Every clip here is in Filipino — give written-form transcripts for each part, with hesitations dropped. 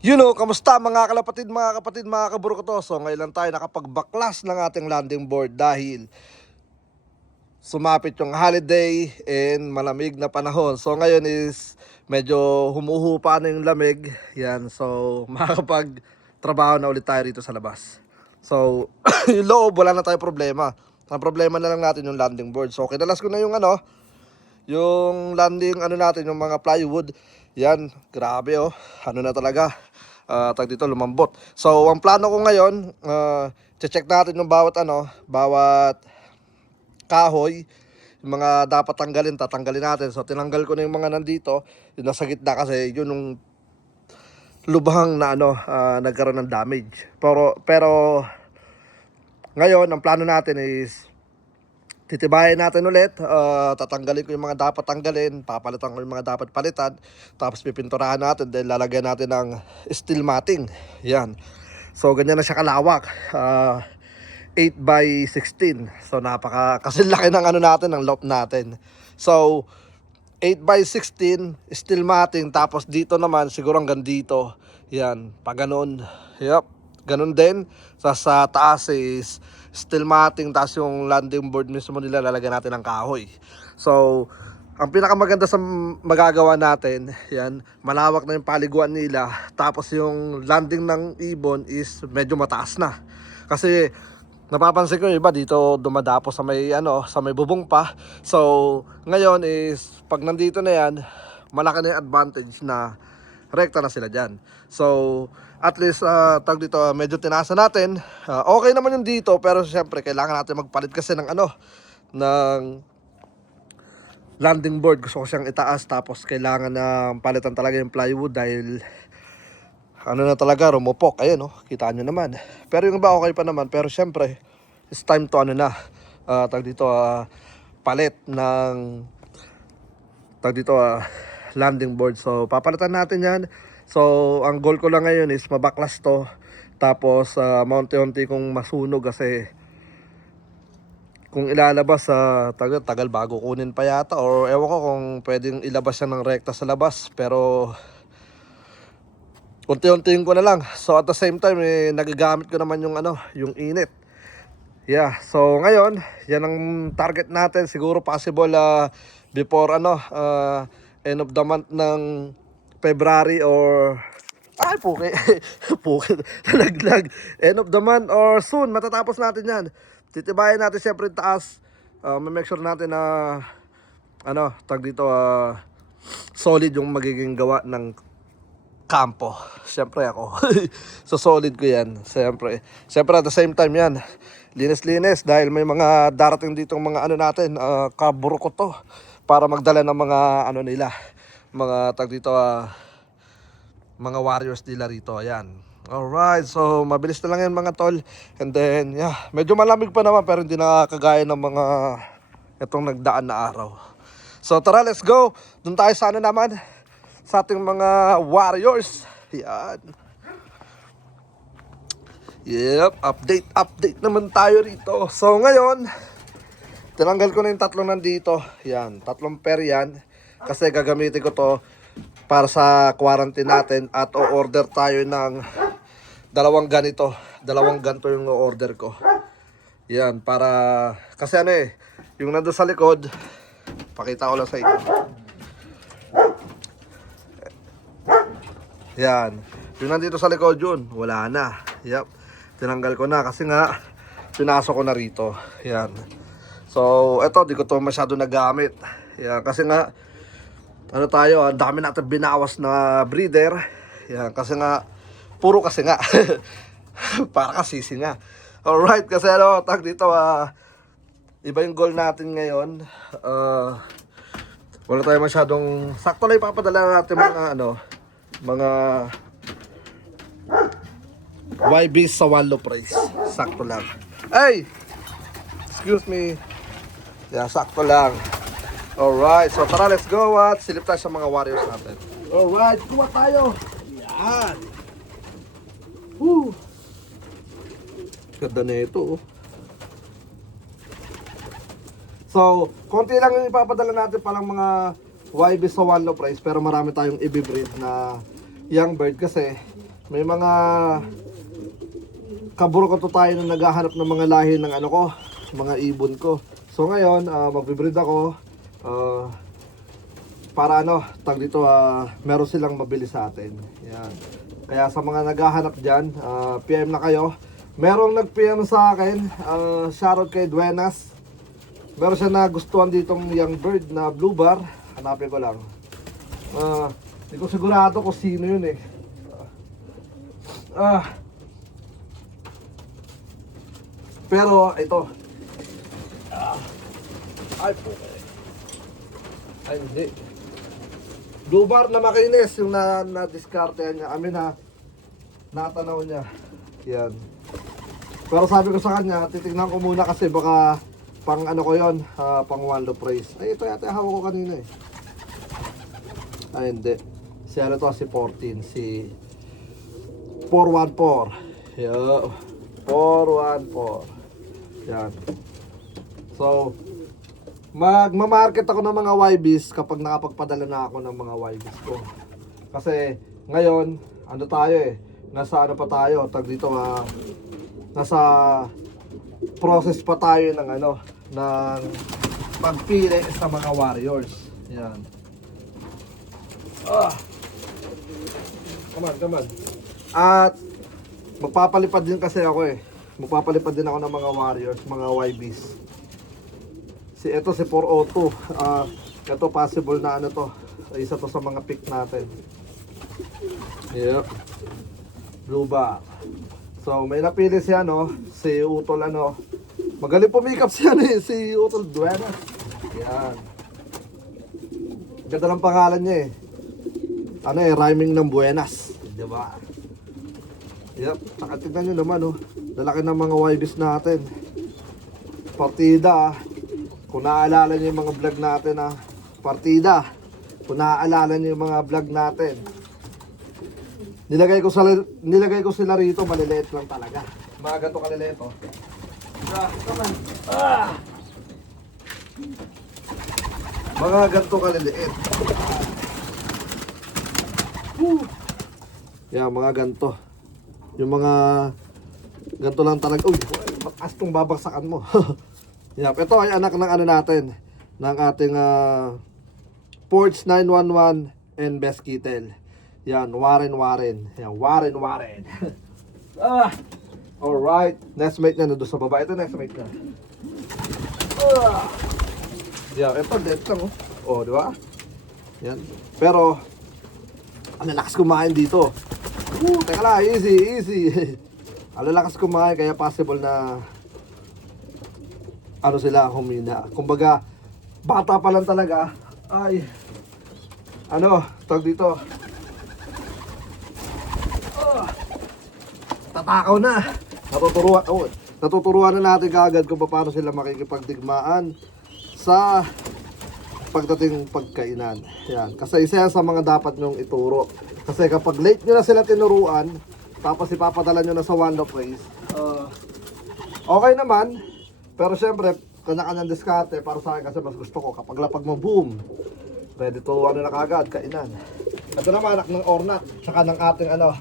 Kamusta mga kalapatid, mga kapatid, mga kaburukoto? So ngayon lang tayo nakapagbaklas ng ating landing board dahil sumapit yung holiday and malamig na panahon. So ngayon is medyo humuhupa na yung lamig. Yan, so makakapag-trabaho na ulit tayo rito sa labas. So yung loob, wala na tayo problema. Ang problema na lang natin yung landing board. So kinalas ko na yung landing natin, yung mga plywood. Yan, grabe ano na talaga. Tag dito lumambot. So ang plano ko ngayon, check natin yung bawat kahoy, yung mga dapat tanggalin, tatanggalin natin. So tinanggal ko na yung mga nandito, yung nasa gitna kasi yun yung lubhang na nagkaroon ng damage. Pero ngayon ang plano natin is titibayin natin ulit, tatanggalin ko yung mga dapat tanggalin, papalitan ko yung mga dapat palitan, tapos pipinturahan natin, then lalagyan natin ng steel matting. Yan. So ganyan na siya kalawak. 8 by 16. So kasi laki ng natin, ng loft natin. So 8 by 16 steel matting, tapos dito naman siguro hanggang dito. Yan, pa ganun. Yup, ganun din. Sa taas is steel matting, tapos yung landing board mismo nila lalagyan natin ng kahoy. So ang pinakamaganda sa magagawa natin, yan, malawak na yung paliguan nila, tapos yung landing ng ibon is medyo mataas na. Kasi napapansin ko yung iba dito dumadapo sa may bubong pa. So ngayon is pag nandito na yan, malaki na yung advantage na rekta na sila dyan. So at least tag dito, medyo tinasa natin. Okay naman yung dito, pero syempre kailangan natin magpalit kasi ng ng landing board. Gusto ko siyang itaas, tapos kailangan na palitan talaga yung plywood dahil na talaga, rumupok. Ayun kita nyo naman. Pero yung iba okay pa naman, pero syempre it's time to tag dito, palit ng landing board. So papalitan natin yan. So ang goal ko lang ngayon is mabaklas to, tapos maunti-unti kong masunog kasi kung ilalabas tagal bago kunin pa yata, or ewan ko kung pwedeng ilabas siya ng rekta sa labas, pero unti-untiin ko na lang. So at the same time nagagamit ko naman yung init. Yeah, so ngayon yan ang target natin. Siguro possible before end of the month ng February, or puki puki nalaglag, end of the month or soon matatapos natin yan. Titibayin natin syempre taas. Make sure natin na tag dito, solid yung magiging gawa ng kampo. Siyempre ako so solid ko yan. Siyempre at the same time yan, linis dahil may mga darating ditong mga natin, kaburukoto, para magdala ng mga nila, mga tag dito, mga warriors nila rito. Ayan. Alright, so mabilis na lang yan mga tol. And then medyo malamig pa naman, pero hindi na kagaya ng mga itong nagdaan na araw. So tara, let's go. Doon tayo sa naman, sa ating mga warriors. Yan. Yep, update naman tayo rito. So ngayon, tinanggal ko na yung tatlong nandito. Yan, tatlong pair yan. Kasi gagamitin ko to para sa quarantine natin, at o-order tayo ng dalawang ganito. Dalawang ganito yung o-order ko. Yan, para kasi yung nandun sa likod, pakita ko lang sa inyo. Yan, yung nandito sa likod yun, wala na. Yep, tinanggal ko na kasi nga pinasok ko na rito. Yan. So eto, di ko to masyado nagamit. Yan, kasi nga tayo, ang dami natin binawas na breeder. Yan, kasi nga puro kasi nga para kasisi nga. Alright, kasi tag dito, iba yung goal natin ngayon. Wala tayo masyadong, sakto na ipapadala natin mga YB sa wallow price. Sakto lang. Hey! Excuse me. Yeah, sakto lang. Alright, so tara, let's go at silip tayo sa mga warriors natin. Alright, kuha tayo. Yan. Woo! Ganda na ito. So, konti lang yung ipapadala natin palang mga YB sa wallow price, pero marami tayong i-breed na young bird kasi may mga kaburo ko to tayo na naghahanap ng mga lahi ng ano ko, mga ibon ko. So ngayon, magbe-breed ako para ano, tag dito, meron silang mabili sa atin. Yan. Kaya sa mga naghahanap dyan, PM na kayo. Merong nag-PM sa akin, shoutout kay Duenas. Meron siya na gustuhan ditong young bird na blue bar. Hanapin ko lang. Hindi ko sigurado kung sino yun eh. Pero ito. Ay po. Ay hindi. Blue bar na makinis yung na-discarte niya. Amin ha. Natanaw niya. Yan. Pero sabi ko sa kanya, titignan ko muna kasi baka pang ano ko yon, pang one low price. Ay ito yata hawak ko kanina eh. Ay hindi. Si ano to, si 14, si 414. Yo. 414. Yan. So, magmamarket ako ng mga YBs kapag nakapagpadala na ako ng mga YBs ko. Kasi ngayon, ano tayo eh, nasa ano pa tayo, tag dito nasa process pa tayo ng ano, ng pagpili sa mga warriors. Yan. Come on. At magpapalipad din kasi ako eh. Magpapalipad din ako ng mga warriors, mga YBs. Ito si 402. Ito possible na ano to. Isa to sa mga pick natin. Yep. Blue bar. So may napili si ano, si Utol ano. Magaling pumikap siya si Utol Duenas. Yan. Ganda ng pangalan niya eh. Ano eh, rhyming ng Buenas. Diba? Yep. Nakatignan nyo naman oh. Lalaki ng mga YBs natin. Partida. Kung naaalala nyo yung mga vlog natin partida. Kung naaalala nyo yung mga vlog natin. Nilagay ko sila rito, maliliit lang talaga. Mga ganito kaliliit oh. Come on. Mga ganito kaliliit. Yan, mga ganito. Yung mga ganito lang talaga. Uy, mataas tong babagsakan mo. Yan, ito ay anak ng ano natin, ng ating Forge 911 and Best Kittel. Yan, Warren. Yan, Warren. Alright, next mate na doon sa baba. Ito next mate na. Yan, ito dead lang oh. Oh, di ba? Yan. Pero ang lakas kumain dito. Teka lang, easy. Ang lakas kumain kaya possible na ano sila humina. Kumbaga, bata pa lang talaga. Ay, ano, tawag dito. Tatakaw na. Natuturuan na natin kaagad kung paano sila makikipagdigmaan sa pagdating pagkainan. Yan. Kasi isa yan sa mga dapat nyong ituro. Kasi kapag late nyo na sila tinuruan, tapos ipapadala nyo na sa one of place, okay naman. Pero syempre, kanya-kanyang diskarte para sa akin kasi mas gusto ko kapag lapag mo, boom, ready to ano na kagad, kainan. Ito naman anak ng ornat, saka ng ating ano,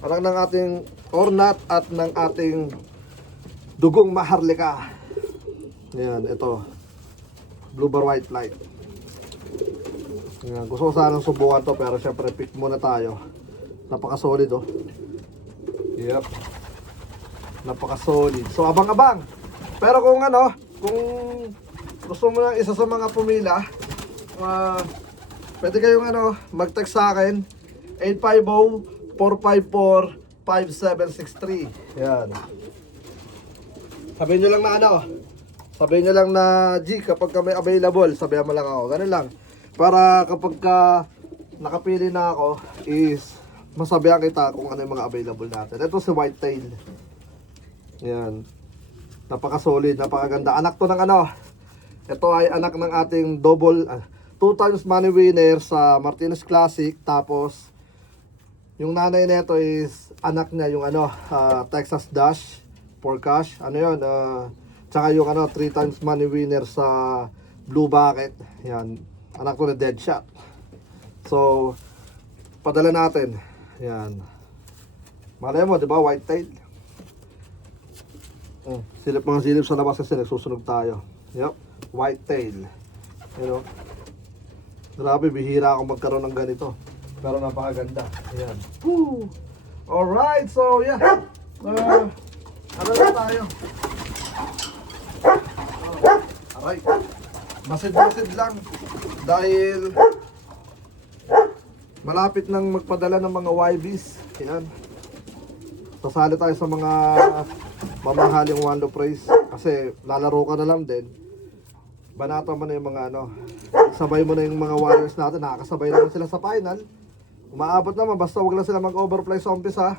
anak ng ating ornat at ng ating dugong maharlika. Yan, ito. Blue bar white light. Yan, gusto ko sanang subukan to pero syempre pick muna tayo. Napaka-solid oh. Yep. Napaka-solid. So abang-abang. Pero kung ano, kung gusto mo ng isa sa mga pumila, pwede kayong ano, mag-text sa akin 850-454-5763. Yan. Sabihin nyo lang na ano, sabihin nyo lang na G kapag ka may available, sabihan mo lang ako. Ganun lang. Para kapag ka nakapili na ako is masabihan kita kung ano yung mga available natin. Ito si whitetail. Yan. Napaka-solid, napakaganda. Anak to ng ano. Ito ay anak ng ating double 2 times money winner sa Martinez Classic. Tapos yung nanay nito is anak niya yung ano, Texas Dash for cash. Ano yun? Tsaka yung ano, 3 times money winner sa Blue Bucket. Yan. Anak ko na dead shot. So, padala natin. Yan. Malay mo, di ba? White tail. Mga silip sa labas kasi nagsusunog tayo. Yup. White tail. You know? Grabe, bihira ako magkaroon ng ganito. Pero napakaganda. Ayan. Woo! Alright, so yeah. Ano na tayo? Aray. Masid-masid lang. Dahil malapit nang magpadala ng mga YBs. Ayan. Sasali tayo sa mga mamahaling Wando Praise. Kasi lalaro ka na lang din. Banata mo na yung mga ano. Sabay mo na yung mga Warriors natin. Nakakasabay naman sila sa final. Umaabot naman. Basta wag lang sila mag-overplay sa umpisa.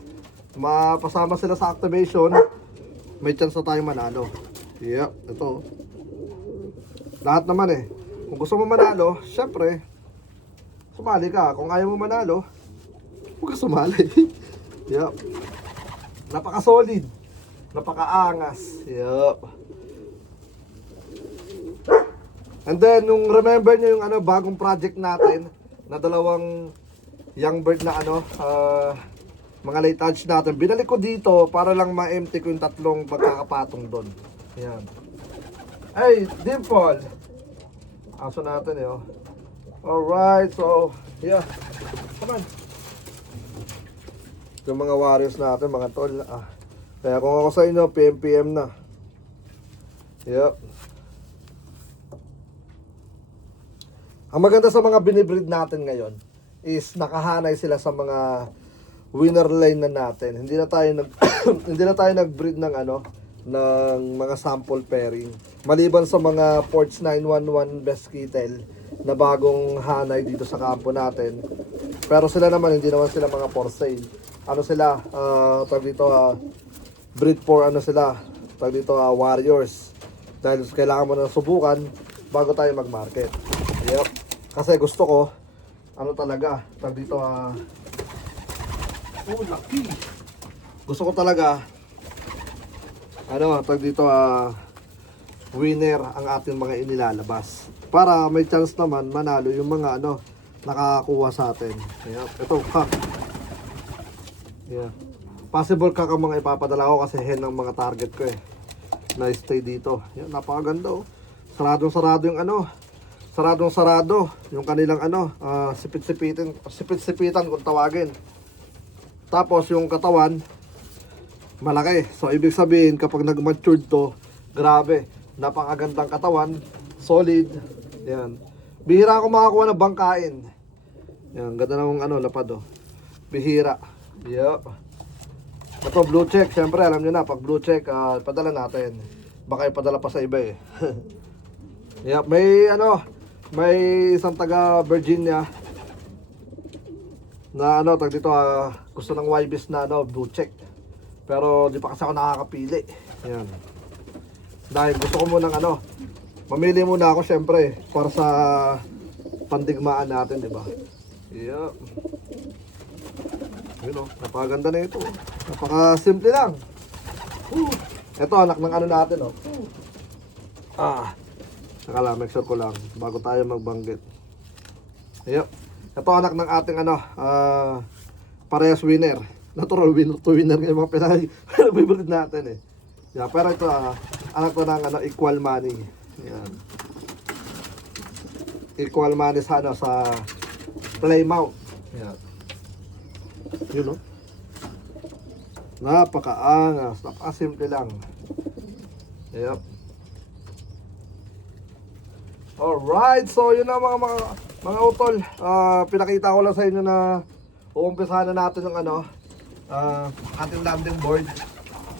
Mapasama sila sa activation. May chance na tayo manalo. Yep. Ito. Lahat naman eh. Kung gusto mo manalo, syempre, sumali ka. Kung ayaw mo manalo, huwag ka sumali. Yep. Napaka-solid. Napaka-angas. Yep. And then, nung remember nyo yung ano, bagong project natin na dalawang young bird na ano, mga late hatch natin. Binalik ko dito para lang ma-empty ko yung tatlong pagkakapatong doon. Ayan. Hey, Dimple! Aso natin eh, oh. Alright, so, yeah. Come on. Yung mga warriors natin, mga tol. Kaya kung ako sa inyo, PM na. Yep. Ang maganda sa mga binibreed natin ngayon is nakahanay sila sa mga winner line na natin. Hindi na tayo hindi na tayo nag-breed ng ano, ng mga sample pairing. Maliban sa mga Ports 911 Best Kittel na bagong hanay dito sa kampo natin. Pero sila naman, hindi naman sila mga for sale. Ano sila, tag dito, breed for ano sila, tag dito, warriors. Dahil kailangan mo na subukan bago tayo mag-market. Yep. Kasi gusto ko, ano talaga, tag dito, oh, lucky. Gusto ko talaga, ano, tag dito, winner ang ating mga inilalabas. Para may chance naman manalo yung mga ano, nakakuha sa atin. Yep. Ito, cock. Yeah. Possible cock ang mga ipapadala ko kasi hen ang mga target ko eh. Na stay dito. Yan, napakaganda oh. Saradong-sarado yung ano. Saradong-sarado yung kanilang ano, sipit-sipitan kung tawagin. Tapos yung katawan malaki. So ibig sabihin kapag nag-matured to, grabe, napakagandang katawan, solid. Yan. Bihira ako makakuha ng bangkain. Yan, ganda ng ano, lapad oh. Bihira. Yup. Ito blue check, syempre alam niyo na pag blue check, padala natin. Baka ipadala pa sa iba eh. Yup, may ano, may isang taga Virginia na ano, tag dito, gusto ng YBs na ano, blue check. Pero di pa kasi ako nakakapili. Yan. Dahil gusto ko munang ano, mamili muna ako syempre para sa pandigmaan natin, di ba? Yup. Yun o, napakaganda na ito. Napaka-simple lang. Ito, anak ng ano natin o. Saka lang, make sure ko lang bago tayo magbanggit. Yup. Ito, anak ng ating ano, parehas winner. Natural winner to winner yung mga pinag-bibrid natin eh. Yeah, pero ito, anak to ng ano, equal money. Yan. Equal money sa ano, sa Plymouth. Yan. Yun o. Napakaangas. Napakasimple lang. Yep. Alright. So yun na mga utol. Pinakita ko lang sa inyo na uumpisahan na natin yung ano, ating landing board.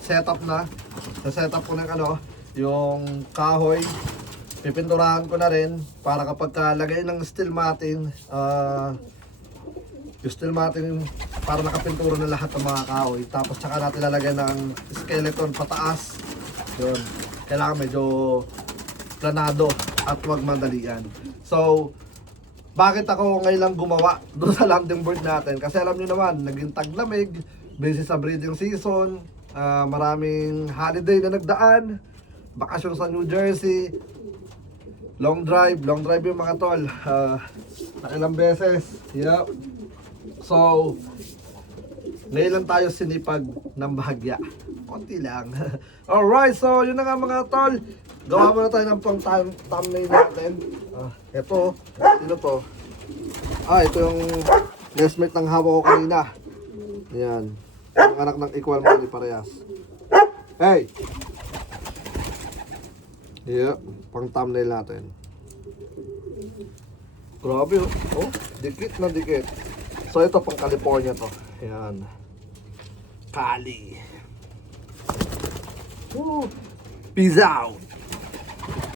Setup na. Sa-setup ko ng ano, yung kahoy. Pipinturahan ko na rin para kapag kalagay ng steel matting, yung steel matting para nakapintura na lahat ng mga kahoy. Tapos tsaka natin lalagyan ng skeleton pataas. Yun. Kailangan medyo planado at huwag mandalian. So, bakit ako ngayon lang gumawa doon sa landing board natin? Kasi alam nyo naman, naging taglamig, busy sa breeding season, maraming holiday na nagdaan, bakasyon sa New Jersey, long drive yung mga tol, na ilang beses. Yep. So, Ngayon lang tayo sinipag ng bahagya. Konti lang. Alright, so yun na nga mga tol. Gawa muna tayo ng pang thumbnail natin. Ito, sino to? Ito yung nestmate ng hawak ko kanina. Ayan. Yung anak ng equal money parehas. Hey! Yeah, pang thumbnail natin. Grabe oh. Oh, dikit na dikit. So ito pang California to. Ayan. Cali. Woo! Peace out!